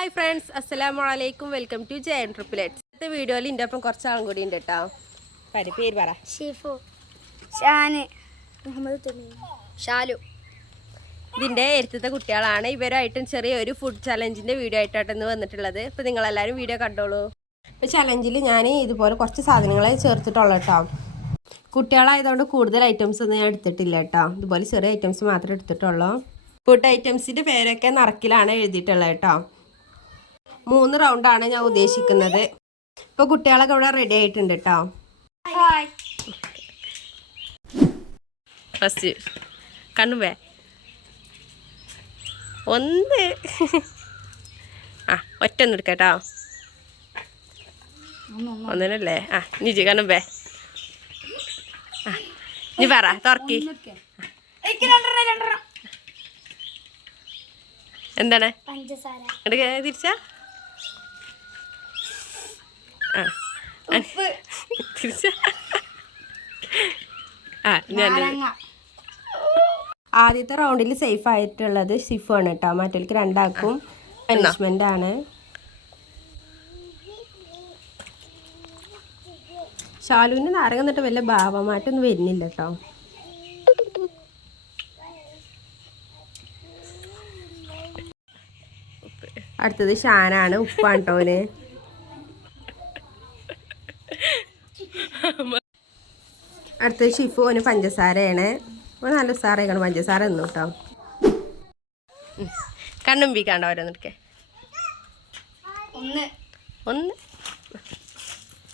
Hi friends, അസ്സലാമലൈക്കും. Welcome to J triplets. ഇന്നത്തെ വീഡിയോയിൽ എൻ്റെ ഒപ്പം കുറച്ചാളും കൂടി ഉണ്ട് കേട്ടോ. പേര് പറ. ഷിഫു, ഷാന്, മുഹമ്മദ്, ഷാലു. ഇതിൻ്റെ എഴുത്തത്തെ കുട്ടികളാണ്. ഇവരായിട്ടും ചെറിയൊരു ഫുഡ് ചലഞ്ചിൻ്റെ വീഡിയോ ആയിട്ടാണ് വന്നിട്ടുള്ളത്. ഇപ്പോൾ നിങ്ങളെല്ലാവരും വീഡിയോ കണ്ടോളൂ. ഇപ്പോൾ ചലഞ്ചിൽ ഞാൻ ഇതുപോലെ കുറച്ച് സാധനങ്ങളെ ചേർത്തിട്ടുള്ളൂ കേട്ടോ. കുട്ടികളായതുകൊണ്ട് കൂടുതൽ ഐറ്റംസ് ഒന്നും ഞാൻ എടുത്തിട്ടില്ല കേട്ടോ. ഇതുപോലെ ചെറിയ ഐറ്റംസ് മാത്രമേ എടുത്തിട്ടുള്ളൂ. ഫുഡ് ഐറ്റംസിൻ്റെ പേരൊക്കെ നറക്കിലാണ് എഴുതിയിട്ടുള്ളത് കേട്ടോ. 3 റൗണ്ടാണ് ഞാൻ ഉദ്ദേശിക്കുന്നത്. ഇപ്പോൾ കുട്ടികളൊക്കെ ഇവിടെ റെഡി ആയിട്ടുണ്ട് കേട്ടോ. ഫസ്റ്റ് കണ്ണുവേ ഒന്ന് ഒറ്റൊന്നും എടുക്കട്ടോ. ഒന്നിനല്ലേ നിജി കണ്ണുവേ നീ പറ തുറക്കി. എന്താണ് തിരിച്ച തിരിച്ച ആദ്യത്തെ റൗണ്ടിൽ സേഫ് ആയിട്ടുള്ളത് ഷിഫു ആണ് കേട്ടോ. മറ്റേക്ക് രണ്ടാൾക്കും പനിഷ്മെന്റ് ആണ്. ഷാലുവിന് നാരങ്ങ എന്നിട്ട് വല്ല ഭാവമായിട്ടൊന്നും വരുന്നില്ല കേട്ടോ. അടുത്തത് ഷാനാണ്. ഉപ്പാണ് കേട്ടോന്. അടുത്തത് ഷിഫുവിന് പഞ്ചസാരയാണ്. നല്ല ഉസാറായിക്കണം പഞ്ചസാര ഒന്നും കേട്ടോ. കണ്ണുമ്പിക്കാണ്ടോ ഓരോന്നിട്ടേ.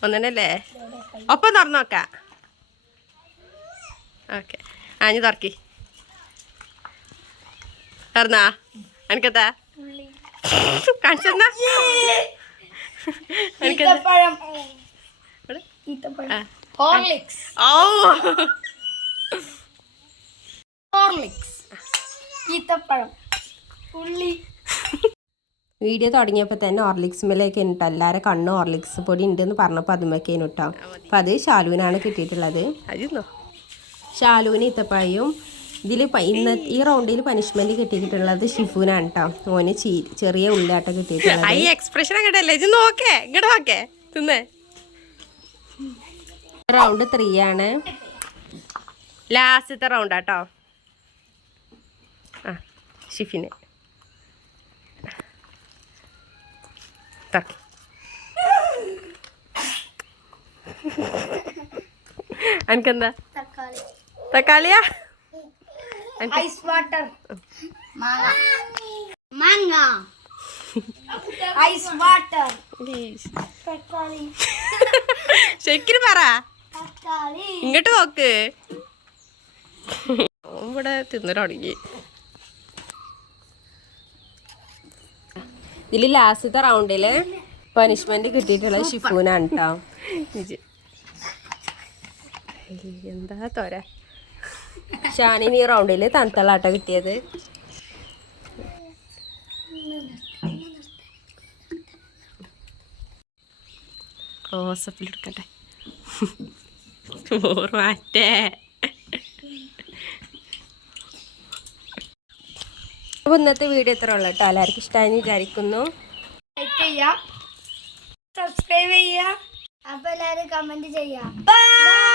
ഒന്നിനല്ലേ ഒപ്പം തുറന്നു നോക്കാം. ഓക്കെ ഇനി തുറക്കി തുറന്നാ എനിക്കെത്താ കാണിച്ചെന്നാ വീഡിയോ തുടങ്ങിയപ്പോൾ തന്നെ ഹോർലിക്സ് ഇട്ടോ. എല്ലാവരും കണ്ണ് ഹോർലിക്സ് പൊടി ഉണ്ടെന്ന് പറഞ്ഞപ്പോൾ അതുമൊക്കെ ഇട്ടോ. അപ്പം അത് ഷാലുവിനാണ് കിട്ടിയിട്ടുള്ളത്. ഷാലുവിന് ഈത്തപ്പഴവും ഇതിൽ ഈ റൗണ്ടിൽ പനിഷ്മെന്റ് കിട്ടിയിട്ടുള്ളത് ഷിഫുവിനാണ് കേട്ടോ. ഓന് ചെറിയ ഉള്ളിയാട്ടം കിട്ടിയിട്ടുള്ളത്. എക്സ്പ്രഷൻ റൗണ്ട് 3 ആണ്. ലാസ്റ്റത്തെ റൗണ്ടാട്ടോ. ഷിഫിന് എനിക്കെന്താ തക്കാളിയാ ഐസ് വാട്ടർ മാങ്ങ ഐസ് വാട്ടർ ശരിക്കും പറ. ഇങ്ങോട്ട് നോക്ക്. ഇവിടെ തിന്നു തുടങ്ങി. ഇതിൽ ലാസ്റ്റത്തെ റൗണ്ടില് പനിഷ്മെന്റ് കിട്ടിയിട്ടുള്ളത് ഷിഫുവിനാണ് കേട്ടോ. എന്താ തോര. ഷാനിന് ഈ റൗണ്ടിൽ തണുത്തള്ളാട്ടോ കിട്ടിയത്. ക്ലോസപ്പിലെടുക്കട്ടെ. മാറ്റേ അപ്പോൾ ഇന്നത്തെ വീഡിയോ ഇത്ര ഉള്ളൂ കേട്ടോ. എല്ലാവർക്കും ഇഷ്ടമായെന്ന് വിചാരിക്കുന്നു. ലൈക്ക് ചെയ്യുക, സബ്സ്ക്രൈബ് ചെയ്യുക, അപ്പോൾ എല്ലാവരും കമൻറ്റ് ചെയ്യുക.